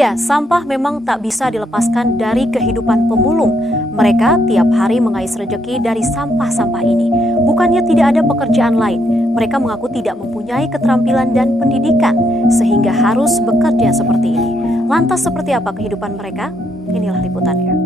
Ya, sampah memang tak bisa dilepaskan dari kehidupan pemulung. Mereka tiap hari mengais rejeki dari sampah-sampah ini. Bukannya tidak ada pekerjaan lain, mereka mengaku tidak mempunyai keterampilan dan pendidikan, sehingga harus bekerja seperti ini. Lantas seperti apa kehidupan mereka? Inilah liputannya.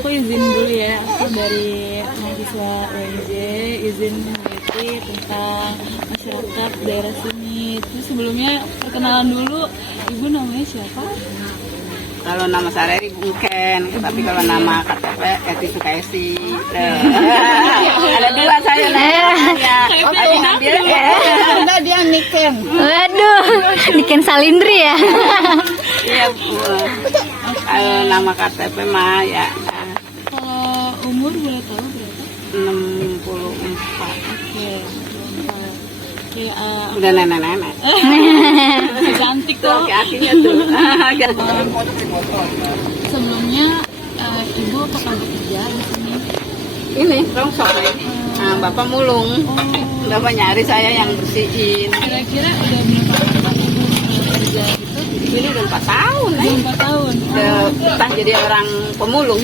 Aku izin dulu ya, aku dari mahasiswa UNJ, izin meneliti tentang masyarakat daerah sini. Terus sebelumnya perkenalan dulu, Ibu namanya siapa? Kalau nama saya Buken, tapi kalau nama KTP Eti Sukaisi. Ada dua saya namanya. Lagi ngambil enggak dia Niken. Waduh, Niken Salindri ya. Iya, Bu. Kalau nama KTP mah ya Kalau umur boleh tahu berapa? 64. Oke. Udah nenek-nenek. Cantik tuh. Akhirnya tuh. Sebelumnya Ibu apakah bekerja di sini? Ini rongsok ya. Nah, Bapak mulung. Bapak nyari saya yang bersihin. Kira-kira udah berapa lama Ibu bekerja gitu? Ini udah 4 tahun. Udah 4 tahun. Kita jadi orang pemulung.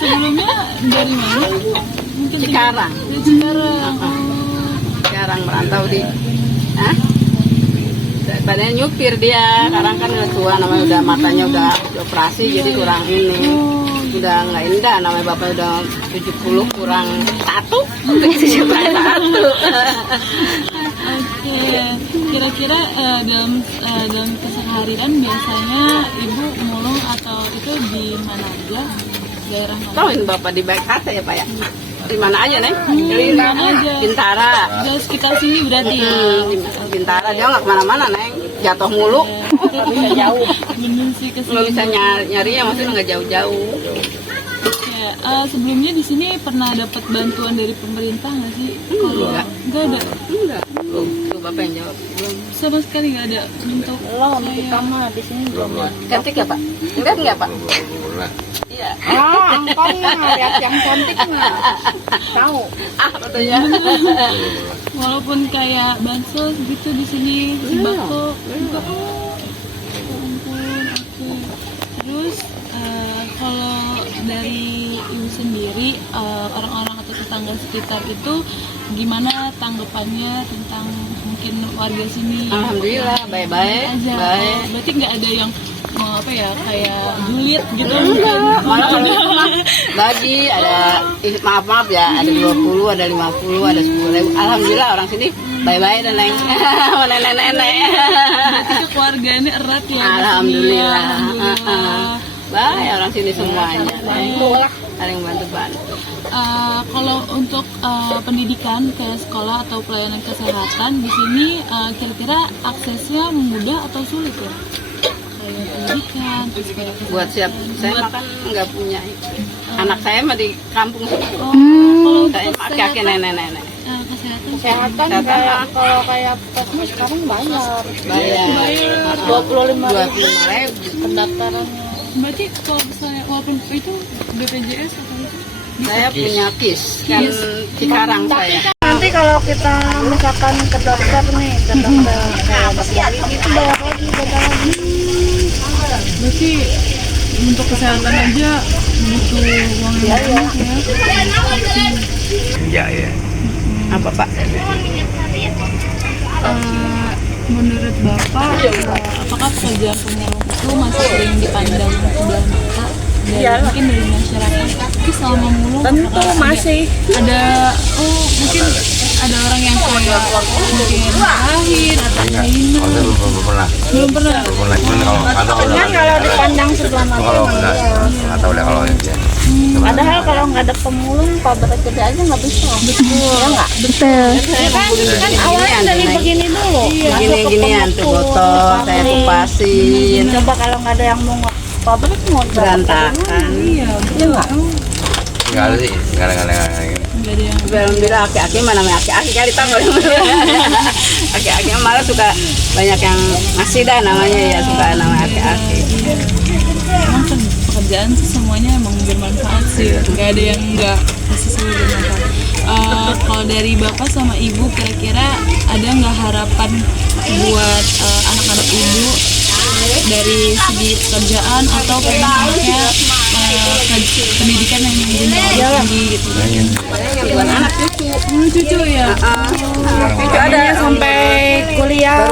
Sebelumnya dari mana? Mungkin Cikarang. Dari Cikarang. Sekarang merantau di badannya nyupir dia, sekarang kan udah tua, namanya udah matanya udah operasi jadi kurang ini, udah nggak indah, namanya bapak udah 70 kurang 1. Oke, kira-kira dalam keseharian biasanya Ibu mulung atau itu di mana aja? Daerah mana? Tahuin bapak di BKT ya Pak ya? Di mana aja Neng? Di mana aja? Bintara. Di sekitar sini berarti ya? Bintara, dia nggak kemana-mana Neng, jatuh mulu. Jauh. Bener sih kesini. Nggak bisa nyarinya, maksudnya nggak jauh-jauh. Oke, sebelumnya di sini pernah dapat bantuan dari pemerintah nggak sih? Enggak. Nggak ada. Enggak. Tuh bapak yang jawab. Belum. Sama sekali nggak ada untuk Pertama di sini belum. Cantik ya Pak? Enggak Pak? Iya. Angkongnya lihat yang cantik mah. Tahu. Katanya. walaupun kayak bansos gitu di sini sembako enggak. Ya ampun, oke. Terus kalau dari Ibu sendiri orang-orang atau tetangga sekitar itu gimana tanggapannya tentang mungkin warga sini? Alhamdulillah baik-baik. Aja. Baik. Berarti nggak ada yang apa ya kayak julid gitu? Malah kalau itu mah bagi ada maaf ya, ada 20, ada 50, ada 10.000. Alhamdulillah orang sini baik-baik dan lain nenek-nenek. Berarti keluarganya erat ya. Alhamdulillah. Alhamdulillah. Baik orang sini semuanya. Ada yang bantu-bantu. Kalau untuk pendidikan kayak sekolah atau pelayanan kesehatan di sini kira-kira aksesnya mudah atau sulit ya? Kayak pendidikan, terus kayak kesehatan. Buat siap, saya makan nggak punya. Anak saya mah di kampung sepupu. Kalau Saya mah kakek nenek-nenek. kesehatan Kalau kayak puskesmas sekarang bayar. Bayar 25.000 25.000. pendaftarannya. berarti kalau misalnya walaupun itu BPJS atau itu Saya punya KIS kan Cikarang saya. Nanti kalau kita misalkan ke dokter nih, ke dokter itu bayar lagi, bayar lagi. berarti untuk kesehatan aja butuh uang yang banyak ya. Ya. Apa Pak? Menurut Bapak, apakah pekerjaan pemulung itu masih sering dipandang sebelah mata dan mungkin dari masyarakat? Tapi selama mulung Tentu masih. ada mungkin ada orang yang kayak mungkin marahin atau menghina. Belum pernah. Belum pernah. Cuman kalau dipandang sebelah mata Kalau emang enggak, iya. nggak tahu deh kalau ini. Padahal kalau nggak ada pemulung, pabrik kerja aja nggak bisa. Betul. Ya nggak? Betul. Ya kan awalnya dari begini dulu. Masuk ke Gini-ginian tuh pemukul, botol, saya pabrik. kupasin. Coba kalau nggak ada yang mau pabrik mau berantakan. Iya, betul. Enggak ada sih, enggak ada. Enggak ada yang Belum bilang aki-aki mana aki-aki kali tahu. Aki-aki malah suka banyak yang ngasih dah namanya ya, suka nama aki-aki. emang kan pekerjaan sih semuanya emang bermanfaat sih, nggak ada yang nggak sesuai bermanfaat. Kalau dari bapak sama ibu kira-kira ada nggak harapan buat anak-anak ibu dari segi pekerjaan atau pengen anaknya pendidikan yang jenjang tinggi gitu? Bukan anak cucu. Cucu ya. Cucu ada sampai kuliah.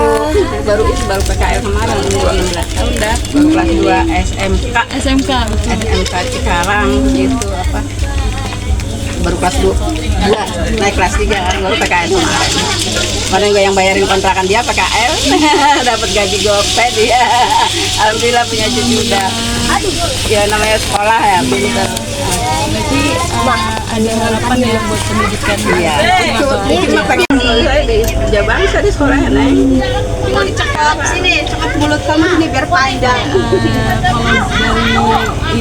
baru PKL kemarin umur 16 tahun dah, baru kelas 2 SMK. SMK betul. SMK Cikarang gitu apa, baru kelas 2 naik kelas 3 kan, baru PKL kemarin gue yang bayarin kontrakan dia PKL. Dapat gaji gope dia. Alhamdulillah punya cucu udah, ya namanya sekolah ya pinter. Berarti ada harapan ya buat pendidikan. Iya, cuma pengen di kerja bangsa di sekolah ya, Neng. Mau dicekap sini, cekap mulut kamu ini biar panjang. Kalau dari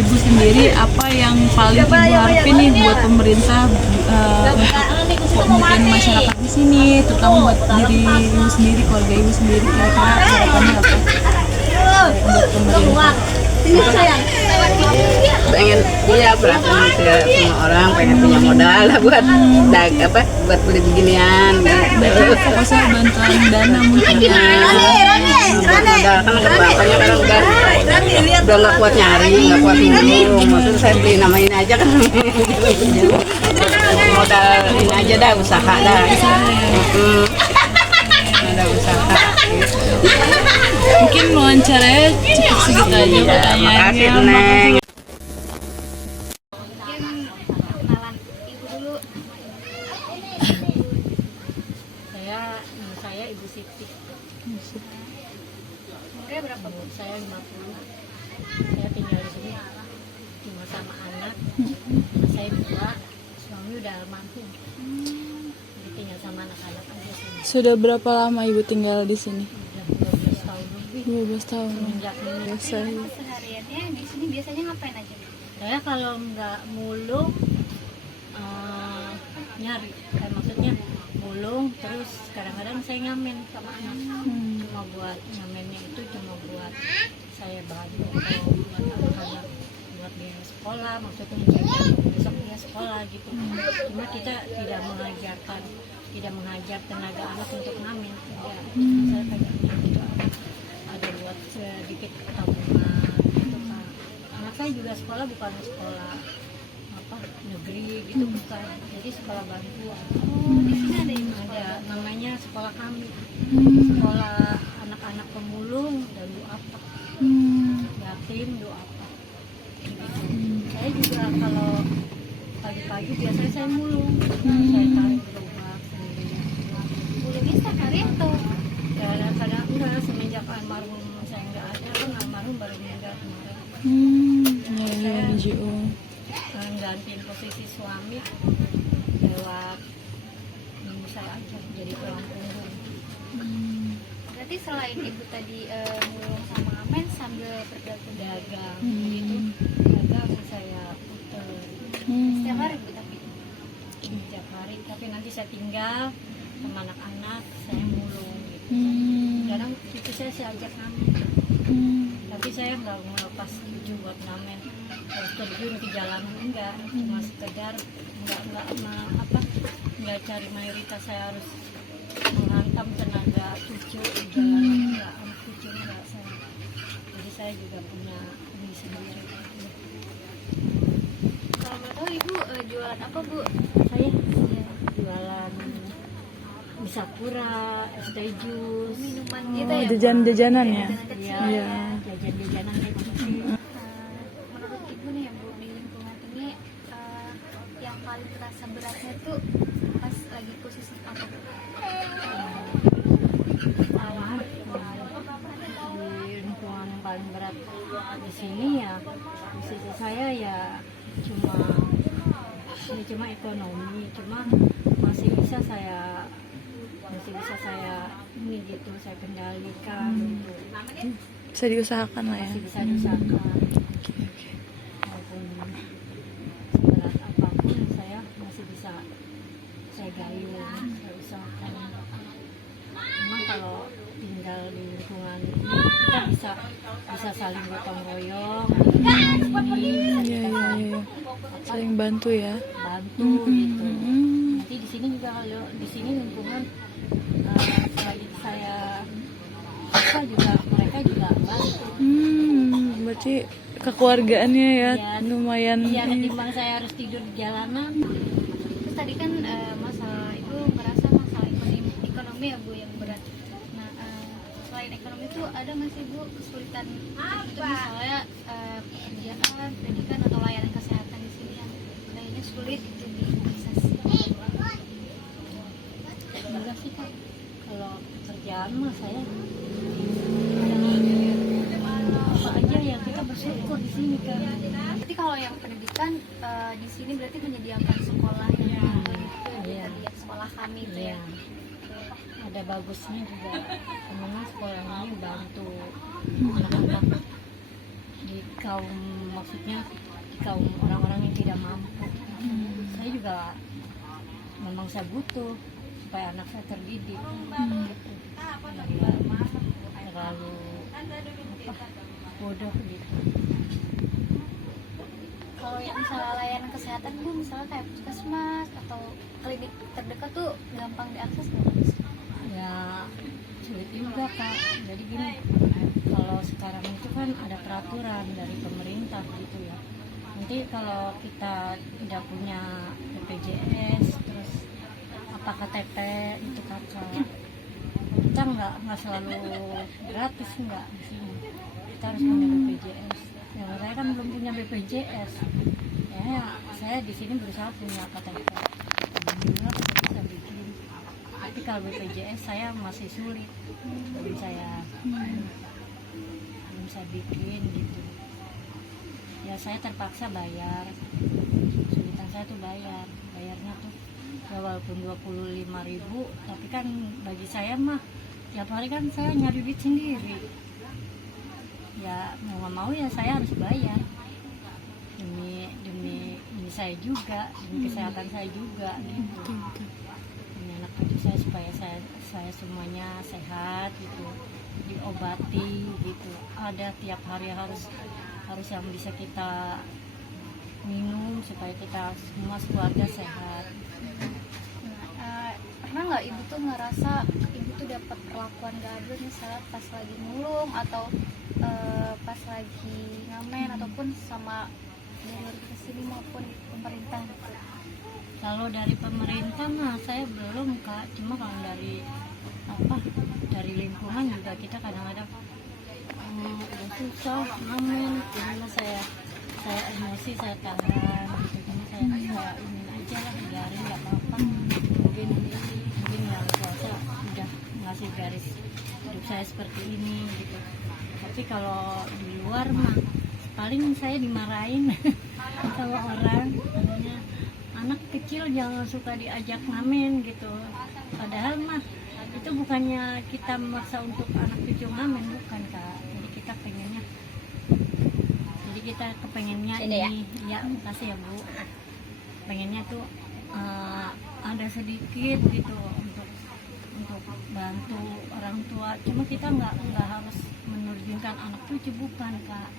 ibu sendiri apa yang paling ibu harapin nih buat pemerintah untuk mungkin masyarakat di sini, terutama buat diri ibu sendiri, keluarga ibu sendiri, kira-kira harapannya apa buat pemerintah? Pengen dia perhatian ke semua orang, pengen punya modal lah buat buat beli beginian gitu. Fokusnya bantuan dana mungkin ya. Buat modal kan kebanyakannya kadang udah nggak kuat nyari, nggak kuat ngulung. Maksudnya saya beli nama ini aja kan. Modal ini aja dah, usaha dah. Ada usaha gitu. Mungkin wawancaranya cukup segitu aja pertanyaannya. Makasih Neng. Saya Ibu Siti. Umurnya berapa Bu? Saya 50. Saya tinggal di sini cuma sama anak. Anak saya 2, suami udah almarhum. Jadi tinggal sama anak-anak aja sini. Sudah berapa lama ibu tinggal di sini? Udah 12 tahun lebih. 12 tahun. Semenjak ini. Biasa. Sehariannya di sini biasanya ngapain aja? Saya kalau nggak mulung nyari, kayak maksudnya mulung, terus kadang-kadang saya ngamen sama anak. Cuma buat ngamennya itu cuma buat saya bantu atau buat anak-anak, buat biaya sekolah, maksudnya besok dia sekolah gitu. Cuma kita tidak mengajar tenaga anak untuk ngamen. Tidak. Saya pengennya gitu, ada buat sedikit tabungan gitu kan. Anak saya juga sekolah bukan sekolah negeri gitu, bukan, jadi sekolah bantuan. Di sini ada yang Ada namanya sekolah kami, sekolah anak-anak pemulung dan duapak, yatim duapak. Saya juga kalau pagi-pagi biasanya saya mulung, saya tarik gerobak sendiri. mulungnya setiap hari atau Kadang-kadang enggak, semenjak almarhum saya nggak ada, kan almarhum baru meninggal kemarin. Ya, NGO. Gantiin posisi suami lewat ibu saya aja jadi tulang punggung. berarti selain ibu tadi mulung sama ngamen sambil berdagang Dagang gitu, dagang saya puter setiap hari bu tapi setiap hari, tapi nanti saya tinggal sama anak-anak, saya mulung gitu. Kadang itu saya ajak ngamen, tapi saya nggak melepas cucu buat ngamen harus terjun ke jalanan, enggak, cuma sekedar nggak cari mayoritas saya harus menghantam tenaga cucu di jalanan, enggak, anak cucu enggak saya. Jadi saya juga punya ini sendiri. kalau nggak tahu ibu jualan apa bu? Saya jualan Misakura, es teh jus, Minuman gitu ya Bu? Jajan-jajanan ya. ya, jajan-jajanan kayak gitu. Menurut ibu nih ya bu, di lingkungan ini yang paling terasa beratnya tuh pas lagi posisi apa bu? Di lingkungan yang paling berat di sini ya, posisi saya ya cuma ekonomi, cuma masih bisa saya ini gitu, saya kendalikan gitu. bisa diusahakan lah ya. masih bisa diusahakan. Walaupun seberat apapun saya masih bisa saya gayung, saya usahakan. Memang kalau tinggal di lingkungan ini kita bisa saling gotong royong, Iya. Saling bantu ya. bantu gitu. Nanti di sini juga kalau di sini lingkungan selagi saya apa juga mereka juga bantu. Berarti kekeluargaannya ya Iya. lumayan. Iya, ketimbang saya harus tidur di jalanan. Terus tadi kan masalah ibu merasa masalah ekonomi ya bu yang berat. Nah selain ekonomi itu ada nggak sih bu kesulitan itu misalnya pekerjaan, pendidikan atau layanan kesehatan di sini yang kayaknya sulit gitu diakses? Enggak sih kak, kalau kerjaan mah saya apa aja ya kita bersyukur di sini kan. Berarti kalau yang pendidikan di sini berarti menyediakan sekolah yang Iya. dari sekolah kami itu Iya. ya. Ada bagusnya juga, memang sekolah ini bantu anak-anak di kaum, maksudnya di kaum orang-orang yang tidak mampu. Saya juga memang saya butuh supaya anak saya terdidik, gitu. Nggak terlalu bodoh gitu. Kalau yang misalnya layanan kesehatan bu, misalnya kayak puskesmas atau klinik terdekat tuh gampang diakses nggak? Ya sulit juga kak. Jadi gini, kalau sekarang itu kan ada peraturan dari pemerintah gitu ya. Nanti kalau kita tidak punya BPJS terus apa KTP itu kakak, kita nggak selalu gratis nggak di sini. Kita harus punya BPJS. Yang saya kan belum punya BPJS. Ya saya di sini berusaha punya KTP. Alhamdulillah bisa bikin. Tapi kalau BPJS saya masih sulit, belum saya bikin gitu. Ya saya terpaksa bayar. Kesulitan saya tuh bayarnya tuh ya walaupun 25.000, tapi kan bagi saya mah tiap hari kan saya nyari duit sendiri. Ya mau nggak mau ya saya harus bayar demi saya juga, demi kesehatan saya juga gitu. Anak cucu saya supaya saya semuanya sehat gitu, diobati gitu. Ada tiap hari harus yang bisa kita minum supaya kita semua keluarga sehat. Pernah nggak ibu tuh ngerasa ibu tuh dapat perlakuan gak adil misalnya pas lagi mulung atau pas lagi ngamen ataupun sama dari kesini maupun pemerintah? Kalau dari pemerintah mah saya belum kak, cuma kalau dari lingkungan juga kita kadang-kadang susah ngamen, karena saya emosi, saya tahan gitu, karena saya ingin aja lah biarin nggak apa-apa. Mungkin yang kuasa udah ngasih garis hidup saya seperti ini gitu. Tapi kalau di luar mah paling saya dimarahin sama orang, katanya anak kecil jangan suka diajak ngamen gitu. Padahal mah itu bukannya kita memaksa untuk anak cucu ngamen, bukan kak. Jadi kita kepengennya ini ya kasih ya bu, pengennya tuh ada sedikit gitu untuk bantu orang tua. Cuma kita nggak harus menerjunkan anak cucu, bukan kak.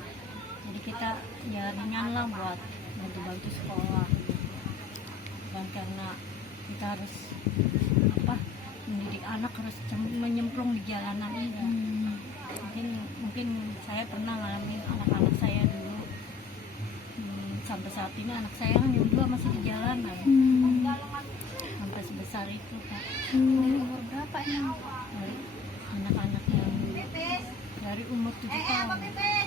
Jadi kita ya ringan lah buat bantu sekolah, bukan karena kita harus mendidik anak harus menyemplung di jalanan ini. Mungkin saya pernah ngalamin anak-anak saya dulu. Sampai saat ini anak saya kan yang dua masih di jalanan. Sampai sebesar itu kak. Dari umur berapa emang? Anak-anak yang dari umur 7 tahun.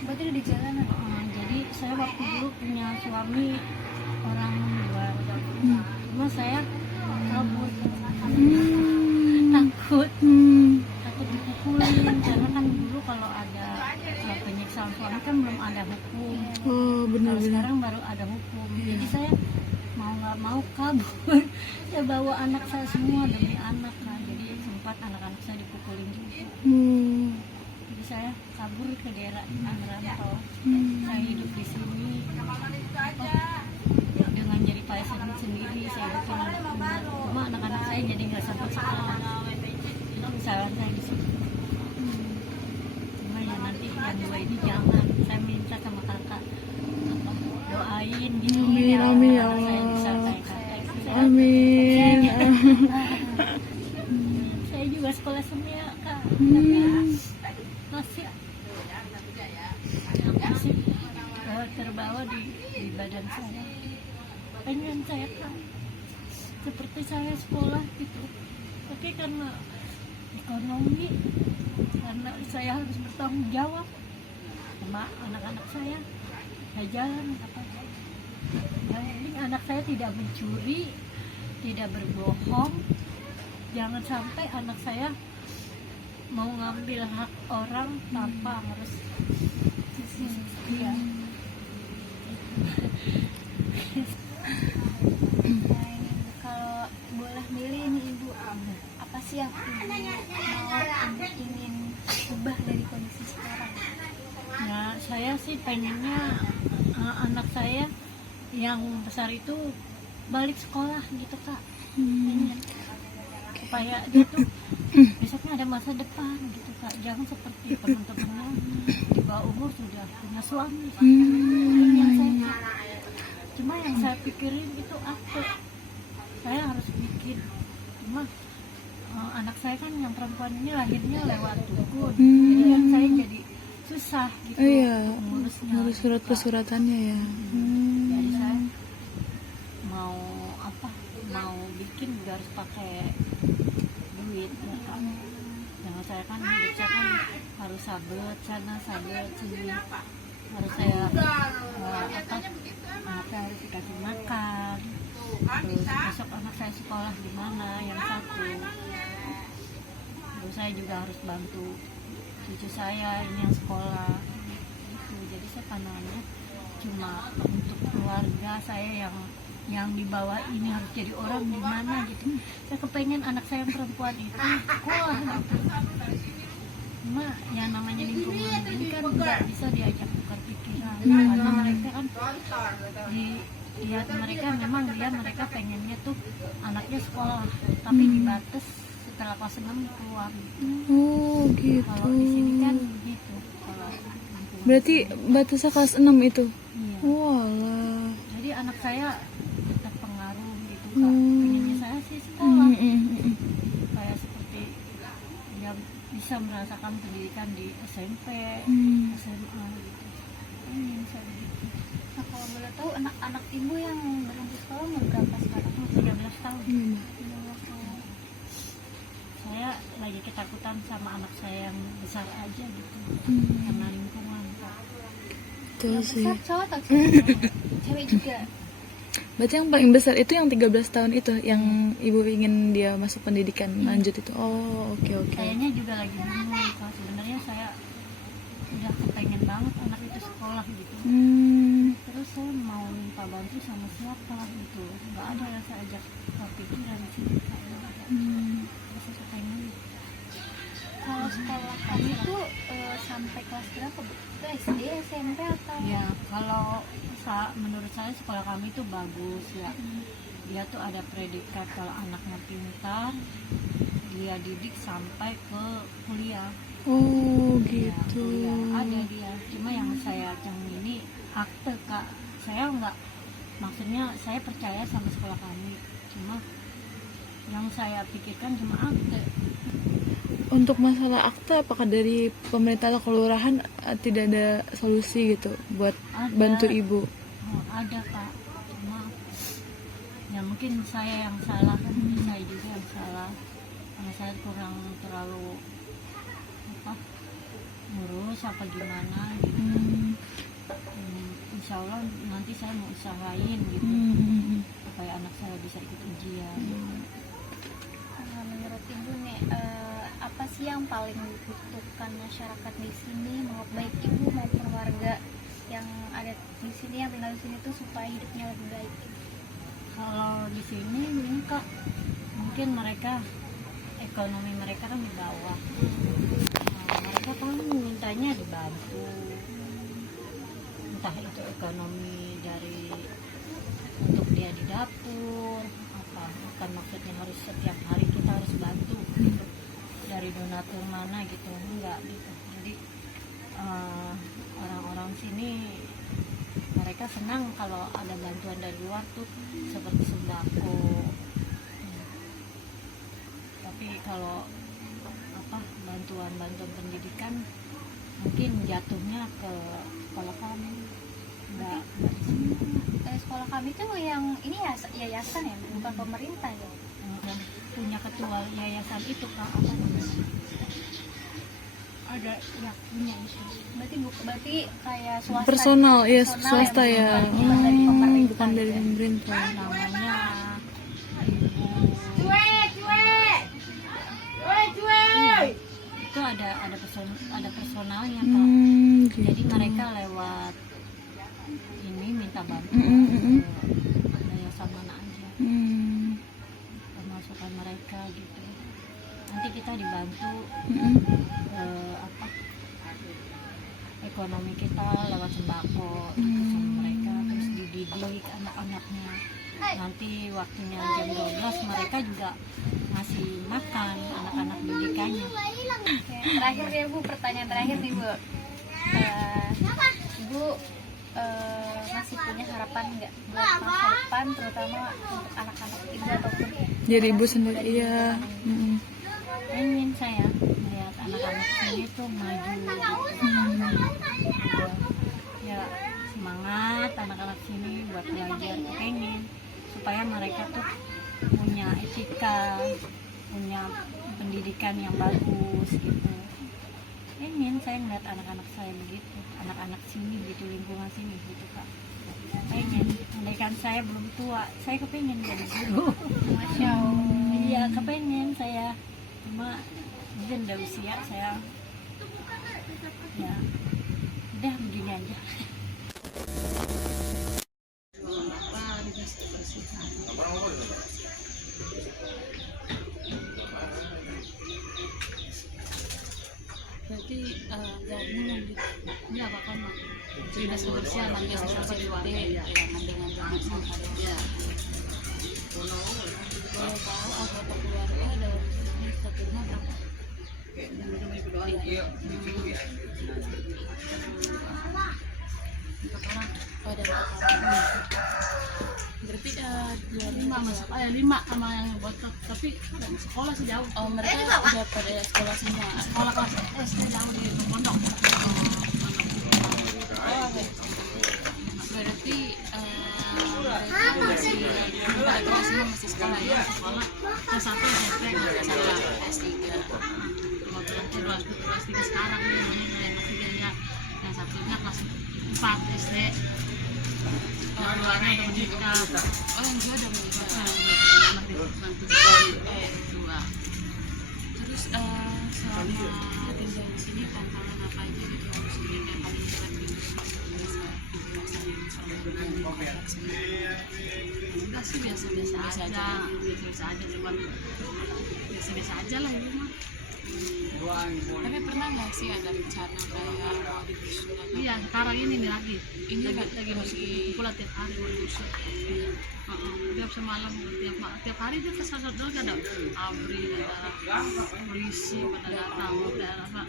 Berarti udah di jalanan? Jadi saya waktu dulu punya suami orang luar. Cuma saya kabur. Takut dipukulin, karena kan dulu kalau ada penyiksaan suami kan belum ada hukum. Oh benar. Sekarang baru ada hukum. Jadi saya mau nggak mau kabur. Saya bawa anak saya semua demi anak kan. Jadi sempat anak-anak saya dipukulin juga. Jadi saya kabur ke daerah merantau. Saya hidup di sini dengan jadi pasien sendiri. Saya bikin anak-anak, cuma anak-anak saya jadi nggak sempat sekolah. Itu kesalahan saya di sini. Cuma ya nanti yang dua ini jangan. Saya minta sama kakak doain gitu. Amin, amin ya saya Allah. bisa kayak Amin. saya juga sekolah semia kak, tapi masih terbawa di badan saya. Pengen saya kan seperti saya sekolah gitu, tapi karena ekonomi, karena saya harus bertanggung jawab sama anak-anak saya jalan apa. Yang penting anak saya tidak mencuri, tidak berbohong. Jangan sampai anak saya mau ngambil hak orang tanpa harus ya. Kalau boleh milih nih Ibu, apa sih yang Ibu ingin ubah dari kondisi sekarang? Ya, saya sih pengennya anak saya yang besar itu balik sekolah gitu kak. Pengen supaya dia tuh besoknya ada masa depan gitu kak. Jangan seperti teman-temannya di bawah umur sudah punya suami. Yang saya, cuma yang saya pikirin itu apa? Saya harus bikin. Cuma anak saya kan yang perempuan ini lahirnya lewat dukun. Jadi yang saya jadi susah gitu. Oh iya, Ngurusnya. ngurus surat persuratannya ya. Jadi saya mau apa? Mau bikin juga harus pakai duit ya kan. Jangan saya kan hidup saya kan harus sabet sana sabet sini. Harus saya apa? Anaknya harus dikasih makan. Terus besok anak saya sekolah di mana yang satu. Terus saya juga harus bantu cucu saya ini yang sekolah gitu. Jadi saya pandangannya cuma untuk keluarga saya yang di bawah ini harus jadi orang gimana gitu. Saya kepengen anak saya yang perempuan itu sekolah gitu. Cuma yang namanya lingkungan ini kan nggak bisa diajak tukar pikiran karena mereka kan lihat mereka memang mereka pengennya tuh anaknya sekolah tapi dibatas setelah kelas 6 keluar. Oh gitu. Kalau di sini kan begitu. Kalau lingkungan Berarti batasnya kelas 6 itu. iya. Walah. Jadi anak saya terpengaruh gitu kak. Pengennya saya sih sekolah kayak seperti dia bisa merasakan pendidikan di SMP, SMA gitu. Pengen saya begitu. Nah, kalau boleh tahu anak-anak Ibu yang berhenti sekolah umur berapa sekarang? 13 tahun. 13 tahun. Saya lagi ketakutan sama anak saya yang besar aja gitu. Karena lingkungan kak. Betul Yang sih. besar cowok atau cewek? Cewek juga. Berarti yang paling besar itu yang 13 tahun itu yang ibu ingin dia masuk pendidikan lanjut itu. Oh, oke. Kayaknya juga lagi bingung kak. Sebenarnya saya udah kepengen banget anak itu sekolah gitu. Terus saya mau minta bantu sama siapa gitu. Nggak ada yang saya ajak kepikiran sih kak. Terus saya kepengen. Kalau sekolah kami itu sampai kelas berapa Bu? Itu SD, SMP atau? Ya kalau menurut saya sekolah kami itu bagus ya. Dia tuh ada predikat kalau anaknya pintar, dia didik sampai ke kuliah. Oh, Ya, gitu. kuliah ada dia. Cuma yang saya ini akte kak. Saya nggak, maksudnya saya percaya sama sekolah kami. Cuma yang saya pikirkan cuma akte. Untuk masalah akta apakah dari pemerintah atau kelurahan tidak ada solusi gitu buat Ada. bantu ibu? Oh, ada kak. Cuma ya mungkin saya yang salah kan, saya juga yang salah. Karena saya kurang terlalu apa ngurus apa gimana gitu. Insya Allah nanti saya mau usahain gitu supaya anak saya bisa ikut ujian. Menurut Ibu nih, apa sih yang paling dibutuhkan masyarakat di sini, mau baik Ibu maupun warga yang ada di sini, yang tinggal di sini tuh supaya hidupnya lebih baik? Kalau di sini ini kak, mungkin mereka ekonomi mereka kan di bawah. Mereka kita kan mintanya dibantu, entah itu ekonomi dari untuk dia di dapur apa, bukan maksudnya harus setiap hari kita harus bantu gitu dari donatur mana gitu, enggak gitu. Jadi orang-orang sini mereka senang kalau ada bantuan dari luar tuh seperti sembako. Tapi kalau apa bantuan pendidikan mungkin jatuhnya ke sekolah kami, enggak di sini. Sekolah kami tuh yang ini ya yayasan ya, bukan pemerintah ya. Dan punya ketua yayasan itu Kak, apa namanya? Ada ya punya itu. Berarti kayak swasta. Personal, iya personal swasta ya. bukan dari pemerintah. Bukan dari ya. pemerintah. Namanya itu ada personalnya Kak. Jadi mereka lewat ini minta bantuan ke yayasan mana aja, pemasukan mereka gitu. Nanti kita dibantu apa ekonomi kita lewat sembako gitu sama mereka, terus dididik anak-anaknya. Nanti waktunya jam 12 mereka juga ngasih makan anak-anak didikannya. Oke, terakhir ya Bu, pertanyaan terakhir nih Bu. Ibu masih punya harapan nggak buat masa depan, terutama untuk anak-anak Ibu ataupun Jadi ibu sendiri iya. Ingin saya melihat anak-anak sini tuh maju gitu. Ya semangat anak-anak sini buat belajar, pengen supaya mereka tuh punya etika, punya pendidikan yang bagus gitu. Ingin saya melihat anak-anak saya begitu, anak-anak sini gitu, lingkungan sini gitu Kak. Pengen, andaikan saya belum tua, saya kepengen jadi guru. Masya Allah. Iya kepengen saya, cuma mungkin udah usia saya ya udah begini aja. Berarti ini apa kan sudah sebersihan nanti seperti itu ya dengan ya boleh tahu anggota keluarga dalam ini satu rumah berapa? Empat orang. Oh, ada 4 orang. Berarti 5 sama yang botak, tapi sekolah sih jauh. Oh, mereka udah pada sekolah semua. Sekolah kelas SD jauh di pondok. Berarti mereka masih pada kelas semua masih sekolah ya, sekolah kelas 1 SMP kelas 1 S3. Kelas 3 sekarang ini yang ketiganya, yang satunya kelas 4 SD. Keduanya udah menikah. Oh, yang dua udah menikah. Nanti 2. Terus selama tinggal di sini tantangan apa aja gitu yang paling berat gitu? Enggak sih, biasa-biasa aja. Biasa aja, cuman biasa-biasa aja lah ini mah. Tapi pernah nggak sih ada rencana kayak mau digusur? Iya, sekarang ini nih lagi. Ini lagi masuk pula tiap hari mau digusur. Tiap semalam, tiap hari itu kesasar dulu ada abri, ada polisi pada datang, ada apa,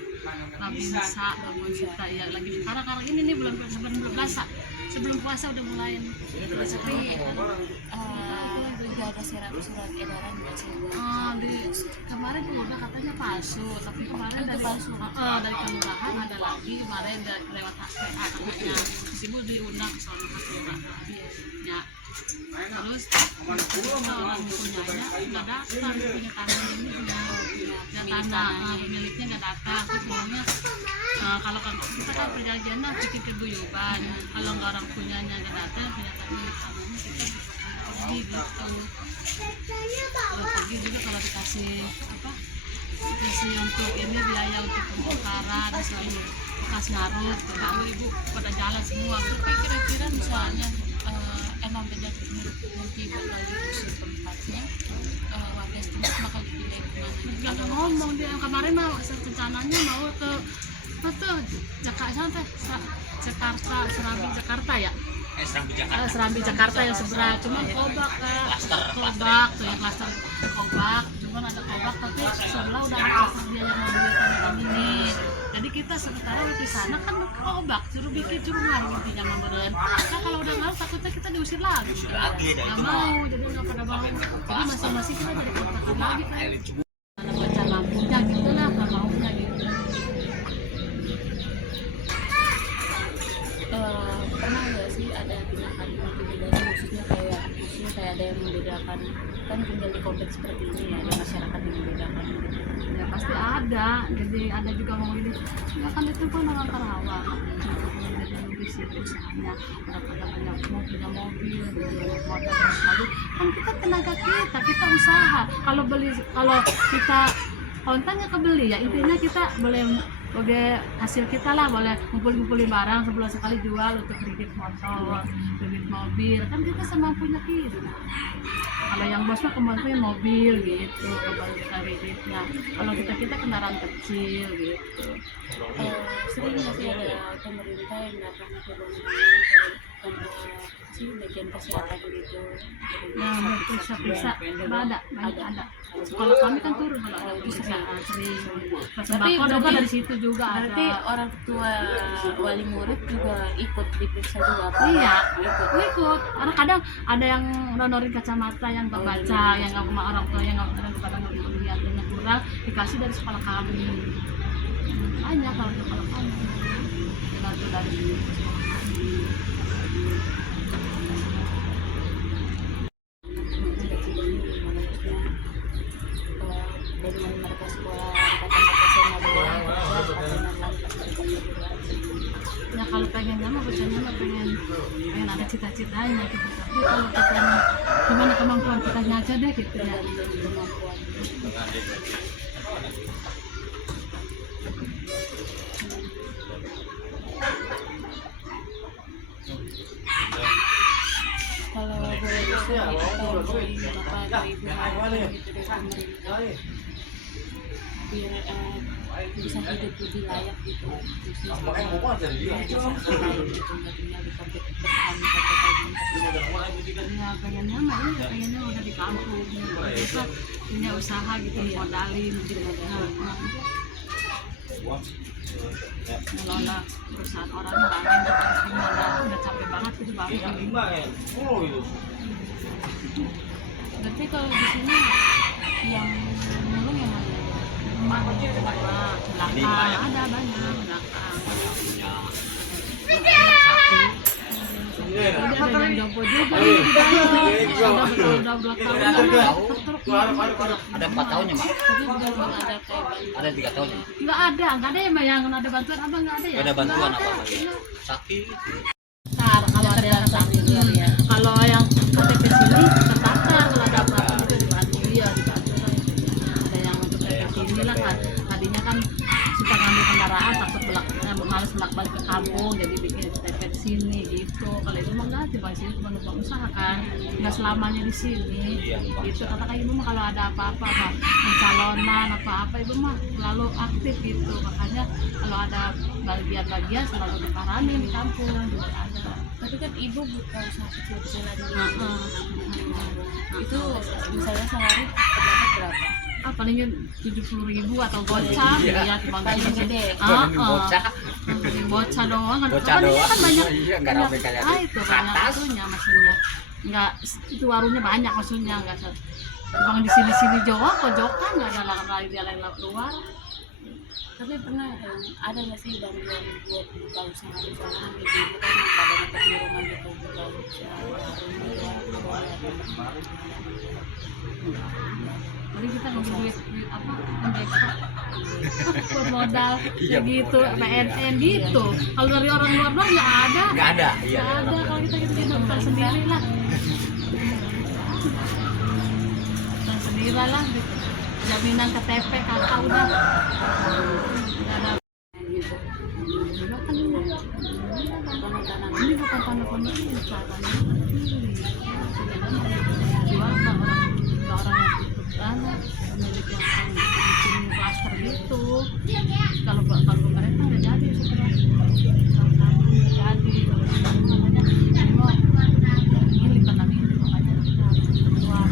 Babinsa, Babinsa ya lagi sekarang ini nih bulan puasa, sebelum puasa udah mulai. Tapi udah ada surat edaran nggak sih? Kemarin tuh udah katanya palsu, tapi kemarin dari palsu dari kelurahan ada lagi kemarin lewat HPA katanya ibu diundang sama kelurahan ya. Terus orang punyanya nggak datang, punya tanah ini punya tanah pemiliknya nggak datang. Terus maunya kalau kita kan perjanjiannya bikin keguyuban, kalau nggak orang punyanya nggak datang, punya tanahnya kita pergi gitu. Kalau pergi juga kalau dikasih untuk ini biaya untuk pembongkaran selalu bekas ngarut baru ibu pada jalan semua. Tapi kira-kira misalnya emang beda nanti lagi usir tempatnya warga bakal dipilih nggak ngomong dia kemarin mau rencananya mau ke Jakarta Serambi Jakarta ya Serambi Jakarta yang seberang cuma kobak tuh yang klaster kobak cuman ada kobak tapi sebelah udah ada klaster dia yang mobil tanah ini jadi kita sementara di sana kan kobak suruh ngaruh intinya memberen nah kalau udah ngaruh takutnya kita diusir lagi nggak mau jadi nggak pada mau jadi masing-masing kita jadi kontakan lagi kan baca lampunya gitu lah nggak maunya gitu. Pernah nggak sih ada tindakan intimidasi maksudnya kayak ada yang membedakan kan tinggal di kompleks seperti ini ya ada masyarakat yang membedakan Ya pasti ada, jadi ada juga ngomong gini, ya kan itu kan orang Karawang, jadi di situ usahanya pada banyak punya mobil, banyak motor dan sebagainya. Kan kita tenaga kita usaha. Kalau kita kontannya kebeli ya intinya kita boleh hasil kita lah boleh ngumpulin barang sebulan sekali jual untuk kredit motor, kredit mobil kan kita semampunya kita. Kalau yang bos mah kemampuan mobil gitu, kreditnya. Kalau kita kendaraan kecil gitu. Sering nggak sih ada pemerintah yang datang ke bagian kesehatan gitu Nah, periksa ada. Sekolah kami kan turun kalau ada kesehatan sering. Sembako juga dari situ juga berarti ada. orang tua wali murid juga ikut diperiksa juga apa? Iya, ikut. Karena kadang ada yang donorin kacamata yang terbaca, yang nggak sama orang tua yang nggak lihat yang kurang dikasih dari sekolah kami. Banyak kalau di sekolah kami. Dibantu dari dengan mereka sekolah angkatan SMA doang ya kalau pengennya mah bacanya mah pengen ada cita-citanya gitu. Tapi kalau kita gimana kemampuan kitanya aja deh gitu ya. kemampuan. Kalau boleh usul atau dari bapak atau ibu gitu dari pemerintah biar bisa hidup lebih layak gitu bisa lain gitu nggak tinggal di komplek bertahan Ya pengennya mah pengennya udah di kampung kita punya usaha gitu modalin gitu. Ngelola perusahaan orang banget udah capek banget gitu berarti kalau di sini yang mulung yang mana? belakang ada banyak belakang ada yang jompo juga udah 2 tahun Ada 4 tahunnya, Mak. Tapi belum ada kayak Ada 3 tahunnya. nggak ada yang ada bantuan abang nggak ada ya Ada bantuan apa lagi? Sakit. kalau ada yang ya kalau yang KTP sini tertakar kalau ada apa-apa juga dibantu ada yang untuk KTP sini lah kan tadinya kan suka ngambil kendaraan takut males balik ke kampung jadi bikin KTP di sini gitu. Kalau itu mah nggak di sini cuma numpang usaha kan nggak selamanya di sini gitu. Kata ibu mah kalau ada apa-apa pencalonan apa-apa ibu mah selalu aktif gitu. Makanya kalau ada bagian-bagian selalu diparanin di kampung gitu ada. tapi kan ibu buka usaha kecil-kecilan dulu itu misalnya sehari terdapat berapa? Palingnya 70.000 atau gocap ya paling gede bocah doang kan Bocah kan doang. kan banyak Iya, nggak rame kayak itu banyak atas. itunya maksudnya nggak itu warungnya banyak maksudnya nggak bang di sini doang pojokan nggak ada lagi dia lain luar. tapi pernah ada nggak sih bantuan buat buka usaha misalnya ibu kan pada dapat dorongan gitu buka usaha Jadi kita ngambil duit apa investasi buat modal kayak gitu PNN gitu. Kalau dari orang luar nggak ada. Nggak ada. Iya. Nggak ada kalau kita bukan sendiri lah. Bukan sendiri lah. Jaminan KTP kakak udah. Nggak ada. Gitu. Juga kan ini bukan tanah pemilik, ini tanah jual ke orang yang ikut tanah. kalau pemerintah nggak jadi sekarang nggak jadi makanya ini mau ini lipat lagi makanya kita harus keluar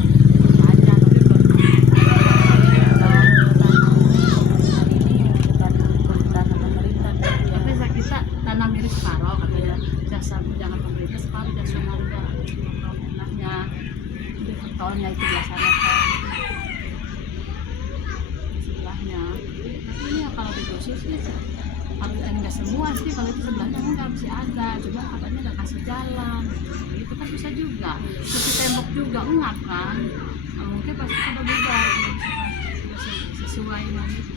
aja tapi saya kita tanam ini separuh katanya jangan pemerintah separuh jasa marga enaknya tahunnya itu dilaksanakan sebelahnya tapi ini ya kalau digusur sih kalau enggak semua sih kalau itu sebelahnya enggak masih ada coba katanya udah kasih jalan itu kan bisa juga seperti tembok juga enggak kan nah, mungkin pasti pada bubar kalau misalkan sudah sesuai dengan itu.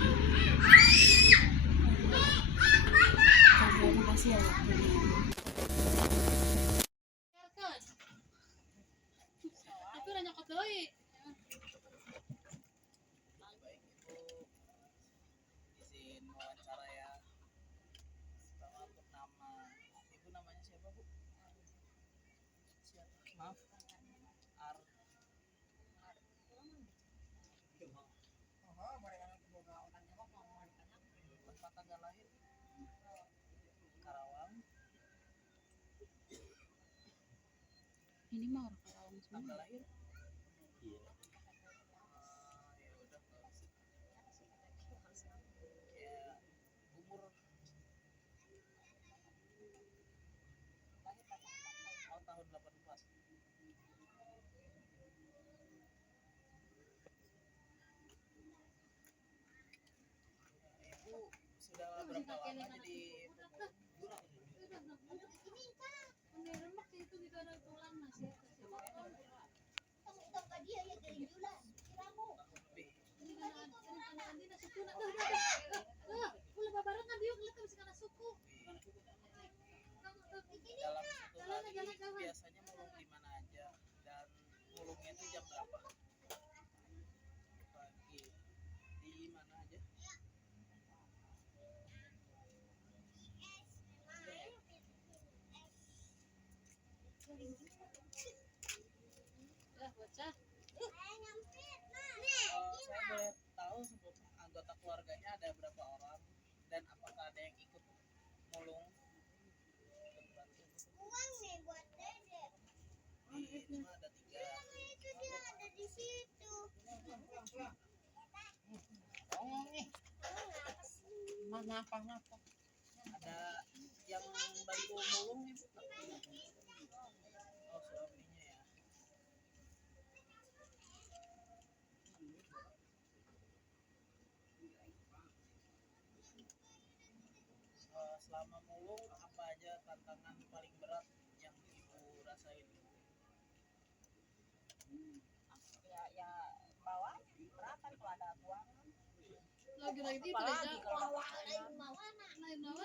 Terima kasih ya tapi udah nyokot doi izin wawancara ya. Pertama untuk nama ibu, namanya siapa bu? Siapa? Maaf. Ar. Tempat tanggal lahir Karawang. ini mah orang Karawang semua Tanggal lahir? Iya. Ya udah. Ya umur tahun 84. Ibu sudah berapa lama jadi dalam satu hari biasanya mulung di mana aja dan mulungnya itu jam berapa? Pagi. Di mana aja? Saya boleh tahu sebut anggota keluarganya ada berapa orang dan apakah ada yang ikut mulung? Uang nih buat dede. Ini ada 3. Itu dia ada di situ. Mana apa? Ada yang bantu mulung nih bu? Oh suaminya ya. Selama mulung apa aja tantangan paling berat yang ibu rasain? Ya bawahnya berat kan kalau ada buangan. lagi-lagi itu Apalagi aja kalau lain bawa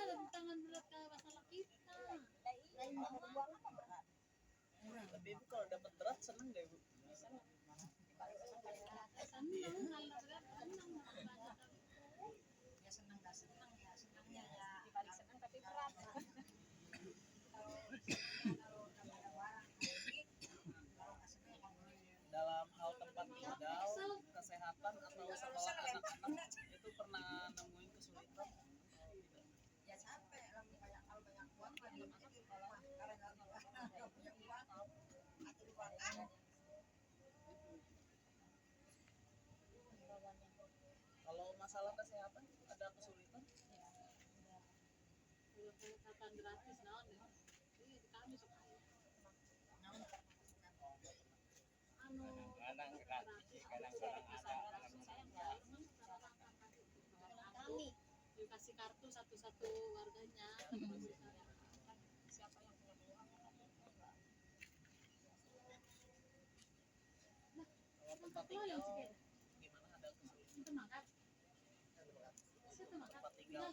dan tangan berat ke masalah kita lain buangan apa berat? Tapi ibu kalau dapat berat seneng gak ibu? senang kalau berat Ya senang gak senang ya senangnya ya dibalik senang tapi berat. Dalam hal tempat tinggal, kesehatan atau sekolah anak-anak itu pernah nemuin kesulitan? Ya capek lah kalau banyak uang kan dia masuk sekolah karena nggak punya uang atau di warga. Kalau masalah kesehatan ada kesulitan? kesehatan gratis naon ya ini kami suka kami dikasih kartu satu-satu warganya siapa yang punya uang Kalau tempat tinggal gimana, ada kesulitan? itu makan itu makan Tempat tinggal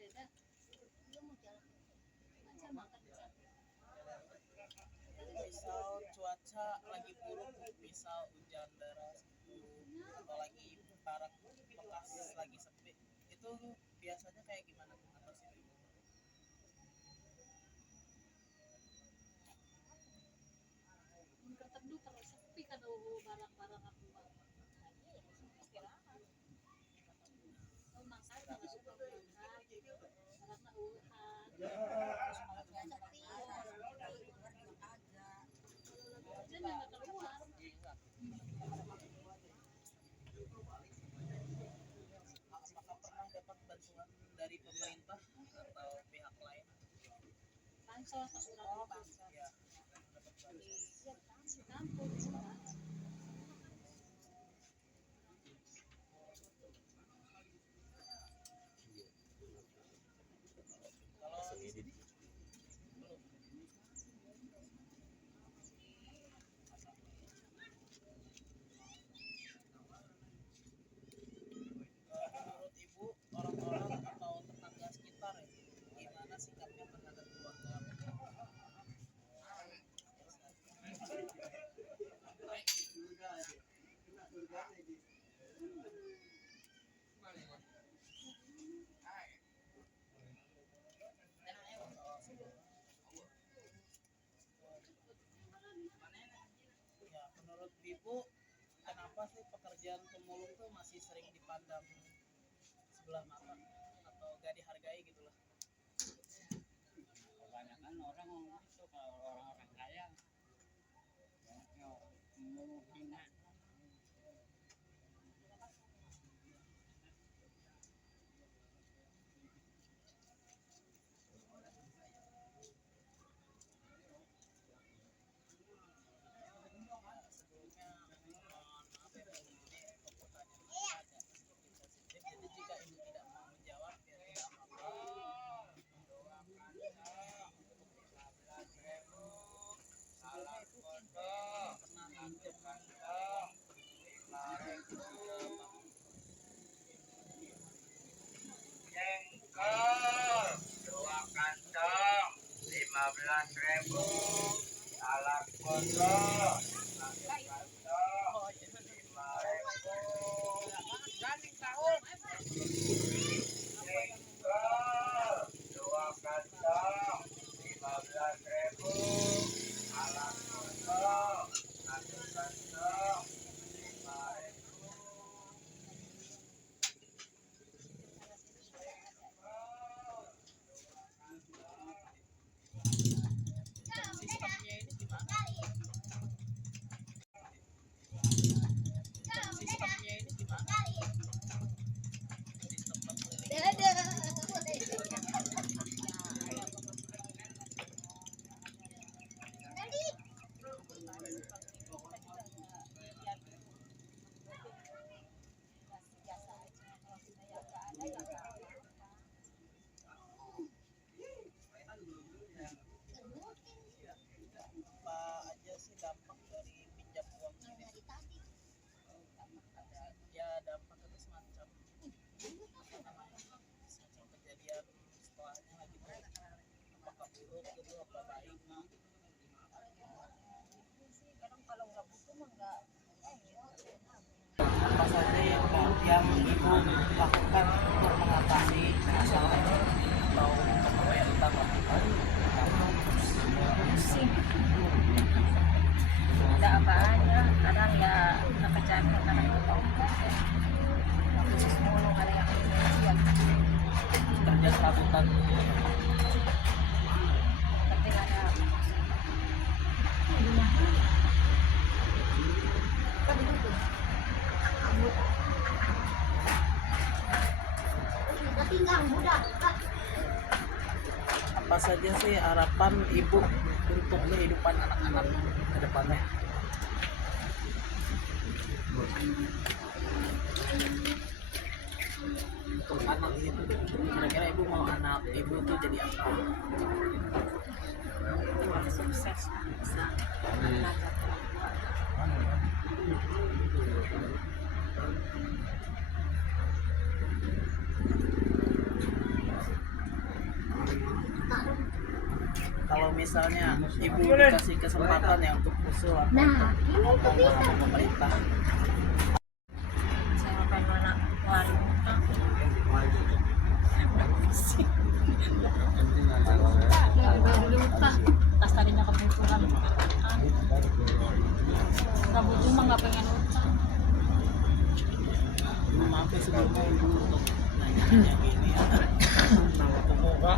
beda dia mau jalan macam makan misal cuaca lagi buruk, misal hujan deras atau lagi barang bekas lagi sepi, itu biasanya kayak gimana atasin ibu? teduh kalau sepi kalau barang-barang aku Apakah pernah dapat bantuan dari pemerintah atau pihak lain? Ya, dapat bantuan. Kalau di sini belum. Menurut Ibu, orang-orang atau tetangga sekitar gimana sikapnya terhadap keluarga? Ya, menurut Ibu, kenapa sih pekerjaan pemulung tuh masih sering dipandang sebelah mata atau gak dihargai gitu lah? Kebanyakan orang itu kalau orang-orang kaya menghina. Sebelumnya mohon maaf ya Bu, ini pertanyaan agak sedikit sensitif, jadi jika Ibu tidak mau menjawab ya tidak apa-apa. Sebelumnya Ibu pernah minjem Jengkol 2 kantong 15.000, salak kodok 1 kantong 5.000, jengkol 2 kantong 15.000, salak kodok 1 kantong 5.000. sistemnya ini gimana? Sistemnya ini gimana? Sistem pengelilingan. Apa aja sih dampak dari pinjam uang ini? Ada ya dampak itu semacam apa namanya, semacam kejadian setelahnya lagi baik, apakah buruk gitu apa baik? Apa saja yang Ibu lakukan untuk mengatasi masalah ini atau untuk membayar utang? Ada apa aja, kadang ya pekerjaan kadang enggak ya. Khusus mulung ada yang kasihan. Kerja serabutan. Penting ada Apa saja sih harapan Ibu untuk kehidupan anak-anak ke depannya? Untuk anak itu, kira-kira Ibu mau anak Ibu tuh jadi apa? sukses bisa belajar. Kalau misalnya Ibu dikasih kesempatan ya untuk usul atau untuk ngomong sama pemerintah, Saya pengen anak warung pas tadinya kebutuhan nggak butuh mah nggak pengen utang. maaf ya sebelumnya Ibu untuk nanya gini ya, nama pemuka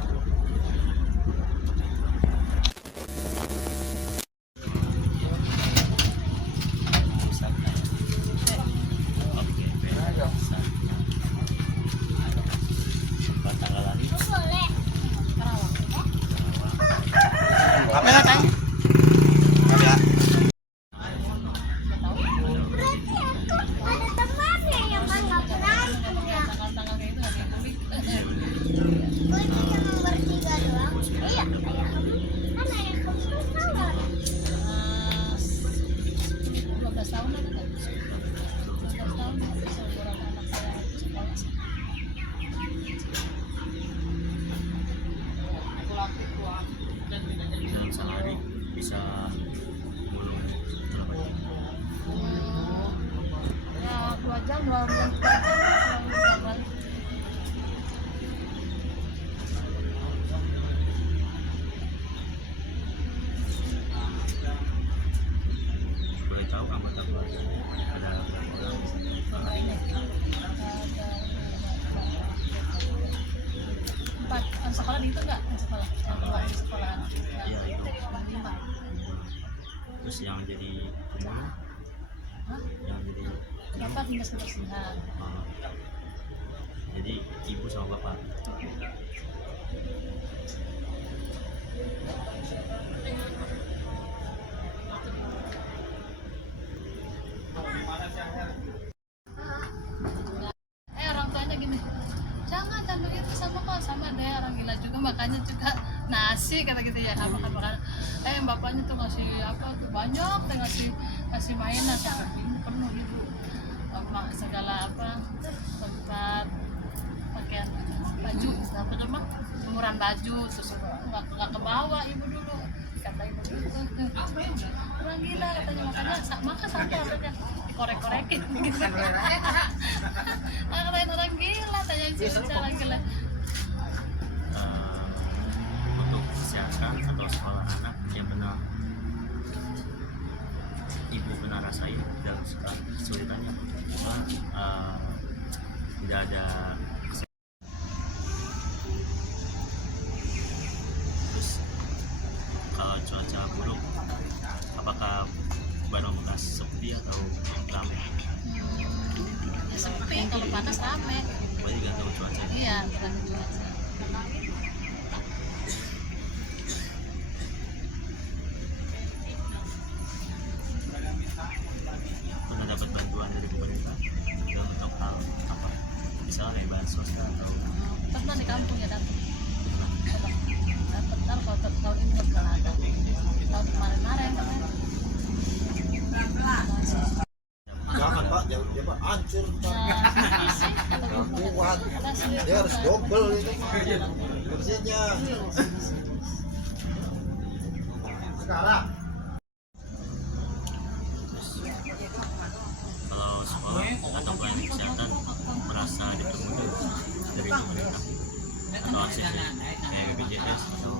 bisa mulung berapa jam? Ya 2 jam 2 jam selalu balik. Boleh tahu anggota keluarga ada berapa orang? Empat sekolah di itu enggak? Sekolah yang keluar di sekolahan. Iya itu. 5. Terus yang jadi pemulung? Yang jadi Bapak dinas kebersihan. jadi ibu sama bapak. Orang tuanya gini, jangan begitu sama deh, orang gila juga makanya juga nasi kata gitu ya, makan bapaknya tuh ngasih apa tuh banyak tuh ngasih mainan sampai penuh gitu, segala apa tempat pakaian baju apa cuma jemuran baju terus nggak ke bawah ibu dulu kata ibu gitu, orang gila katanya makanya makan sampai katanya dikorek-korekin gitu. Katain orang gila tanya sih orang gila. Untuk kesehatan atau sekolah anak yang pernah ibu pernah rasain dan kesulitannya tidak ada. Terus kalau cuaca buruk apakah Bandung bekas sepi atau ramai? Ya sepi, kalau panas rame. Boleh gantung cuaca. Iya, gantung cuaca. Pernah dapat bantuan dari pemerintah dalam bentuk hal apa? Misalnya kayak bansos atau Pernah di kampung ya dapat. Kalau tahun ini belum ada. Tahun kemarin Jangan Pak, dia Pak hancur Pak. Nggak kuat. Dia harus double itu bersihnya. Sekarang. kalau sekolah atau pelayanan kesehatan merasa dipermudah dari pemerintah atau aksesnya kayak BPJS atau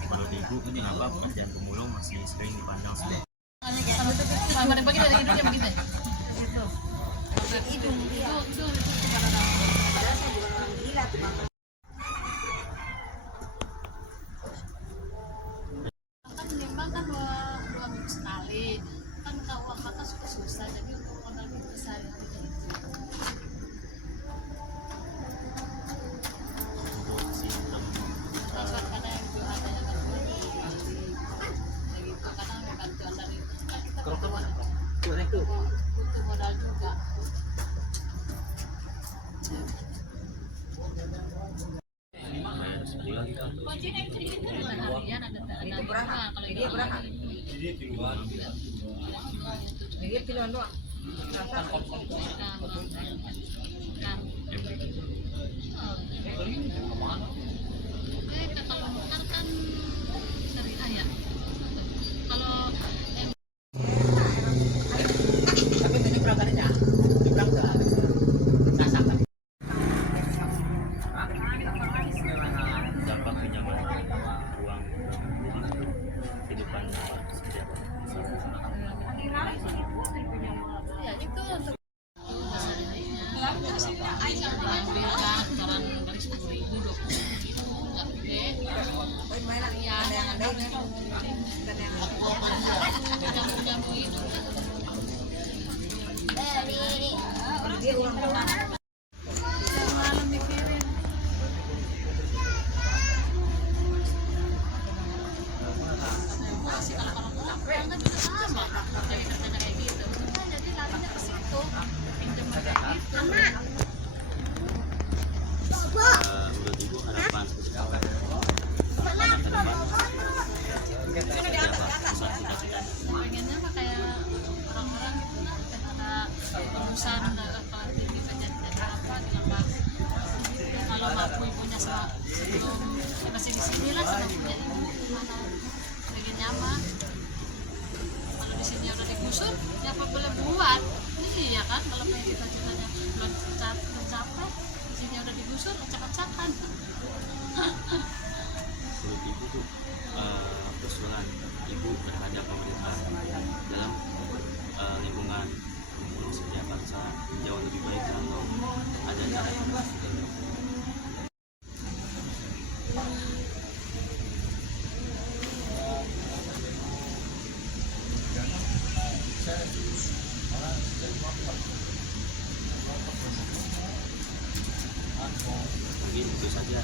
menurut ibu kenapa pekerjaan pemulung masih sering dipandang sebagai Mana bagi dari hidungnya begitu. Hidung itu kan memang kan 2 minggu sekali kan kalau uang makan suka susah jadi untuk modal itu sehari-hari untuk sistem kadang juga ada yang bantuan gitu karena ada bantuan dari kita butuh modal juga. Harian ada berapa kalau ini berapa? Dia pilihan doang. Kalau motor kan syariah ya. Kalau Tapi ini berangkatnya berangkat. dampak kenyamanan uang kehidupan setiap ya itu untuk ambil kan koran dari 10.000 20.000 gitu nggak gede ya jamu itu malam mikirin masih kalau orang kan juga sama jadi kerjanya kayak gitu jadi larinya ke situ pinjam kayak gitu. menurut ibu harapan seperti apa anak ke depan sebelum masih di sini lah sama punya ibu gimana pengen nyaman. Kalau di sini udah digusur ya apa boleh buat, iya kan, kalau pengen cita-citanya belum tercapai di sini udah digusur acak-acakan. Menurut ibu tuh usulan ibu terhadap pemerintah dalam lingkungan pemulung seperti bangsa jauh lebih baik atau ada cara yang berbeda? Mungkin itu saja.